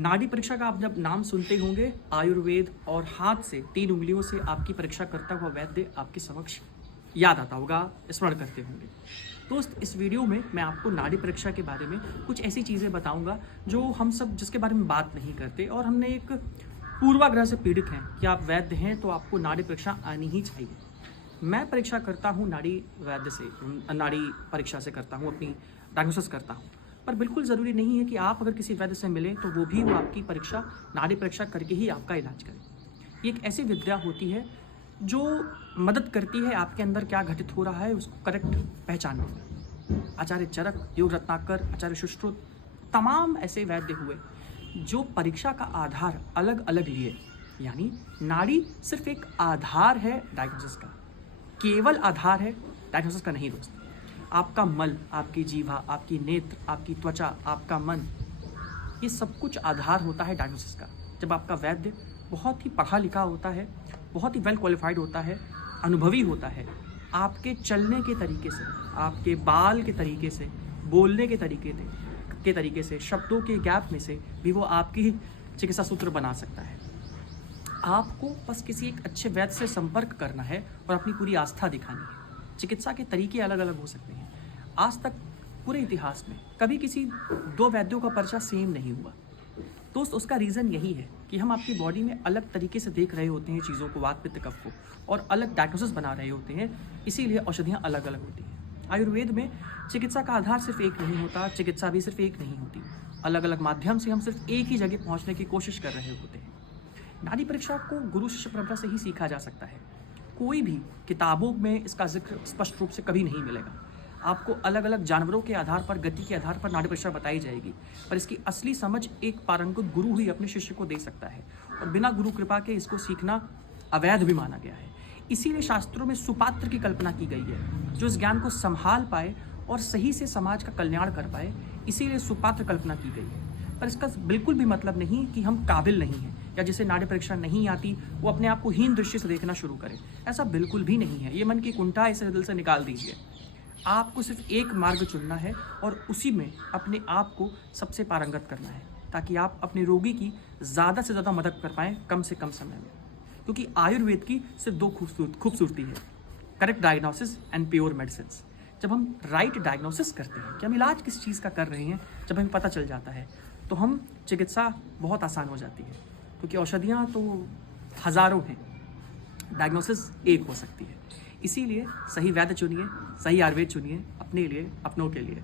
नाड़ी परीक्षा का आप जब नाम सुनते होंगे, आयुर्वेद और हाथ से 3 उंगलियों से आपकी परीक्षा करता हुआ वैद्य आपके समक्ष याद आता होगा, स्मरण करते होंगे। दोस्त, इस वीडियो में मैं आपको नाड़ी परीक्षा के बारे में कुछ ऐसी चीज़ें बताऊंगा जो हम सब जिसके बारे में बात नहीं करते, और हमने एक पूर्वाग्रह से पीड़ित हैं कि आप वैद्य हैं तो आपको नाड़ी परीक्षा आनी ही चाहिए। मैं परीक्षा करता हूँ नाड़ी वैद्य से, नाड़ी परीक्षा से करता हूँ, अपनी डायग्नोसिस करता हूँ, पर बिल्कुल ज़रूरी नहीं है कि आप अगर किसी वैद्य से मिलें तो वो आपकी परीक्षा, नाड़ी परीक्षा करके ही आपका इलाज करें। ये एक ऐसी विद्या होती है जो मदद करती है आपके अंदर क्या घटित हो रहा है उसको करेक्ट पहचानने में। आचार्य चरक, योग रत्नाकर, आचार्य सुश्रुत, तमाम ऐसे वैद्य हुए जो परीक्षा का आधार अलग अलग लिए। यानी नाड़ी सिर्फ एक आधार है डायग्नोसिस का, केवल आधार है, डायग्नोसिस का नहीं दोस्त। आपका मल, आपकी जीवा, आपकी नेत्र, आपकी त्वचा, आपका मन, ये सब कुछ आधार होता है डायग्नोसिस का। जब आपका वैद्य बहुत ही पढ़ा लिखा होता है, बहुत ही वेल क्वालिफाइड होता है, अनुभवी होता है, आपके चलने के तरीके से, आपके बाल के तरीके से, बोलने के तरीके से, शब्दों के गैप में से भी वो आपकी चिकित्सा सूत्र बना सकता है। आपको बस किसी एक अच्छे वैद्य से संपर्क करना है और अपनी पूरी आस्था दिखानी है। चिकित्सा के तरीके अलग अलग हो सकते हैं। आज तक पूरे इतिहास में कभी किसी 2 वैद्यों का पर्चा सेम नहीं हुआ। दोस्त, उसका रीज़न यही है कि हम आपकी बॉडी में अलग तरीके से देख रहे होते हैं चीज़ों को, वात पित्त कफ को, और अलग डायग्नोसिस बना रहे होते हैं, इसीलिए औषधियाँ अलग अलग होती हैं। आयुर्वेद में चिकित्सा का आधार सिर्फ एक नहीं होता, चिकित्सा भी सिर्फ एक नहीं होती। अलग अलग माध्यम से हम सिर्फ एक ही जगह पहुँचने की कोशिश कर रहे होते हैं। नाड़ी परीक्षा को गुरु शिष्य परंपरा से ही सीखा जा सकता है। कोई भी किताबों में इसका जिक्र स्पष्ट रूप से कभी नहीं मिलेगा। आपको अलग अलग जानवरों के आधार पर, गति के आधार पर नाड़ी परीक्षा बताई जाएगी, पर इसकी असली समझ एक पारंगत गुरु ही अपने शिष्य को दे सकता है, और बिना गुरु कृपा के इसको सीखना अवैध भी माना गया है। इसीलिए शास्त्रों में सुपात्र की कल्पना की गई है, जो इस ज्ञान को संभाल पाए और सही से समाज का कल्याण कर पाए, इसीलिए सुपात्र कल्पना की गई है। पर इसका बिल्कुल भी मतलब नहीं कि हम काबिल नहीं हैं, या जिसे नाड़ी परीक्षा नहीं आती वो अपने आप को हीन दृष्टि से देखना शुरू करे। ऐसा बिल्कुल भी नहीं है। ये मन की कुंठा इसे दिल से निकाल दीजिए। आपको सिर्फ एक मार्ग चुनना है और उसी में अपने आप को सबसे पारंगत करना है, ताकि आप अपने रोगी की ज़्यादा से ज़्यादा मदद कर पाएँ कम से कम समय में। क्योंकि आयुर्वेद की सिर्फ 2 खूबसूरती है, correct diagnosis and pure medicine. जब हम राइट डायग्नोसिस करते हैं कि हम इलाज किस चीज़ का कर रहे हैं, जब हमें पता चल जाता है, तो हम चिकित्सा बहुत आसान हो जाती है। क्योंकि औषधियाँ तो हज़ारों हैं, डायग्नोसिस एक हो सकती है। इसीलिए सही वैद्य चुनिए, सही आयुर्वेद चुनिए, अपने लिए, अपनों के लिए।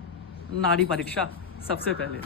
नाड़ी परीक्षा सबसे पहले।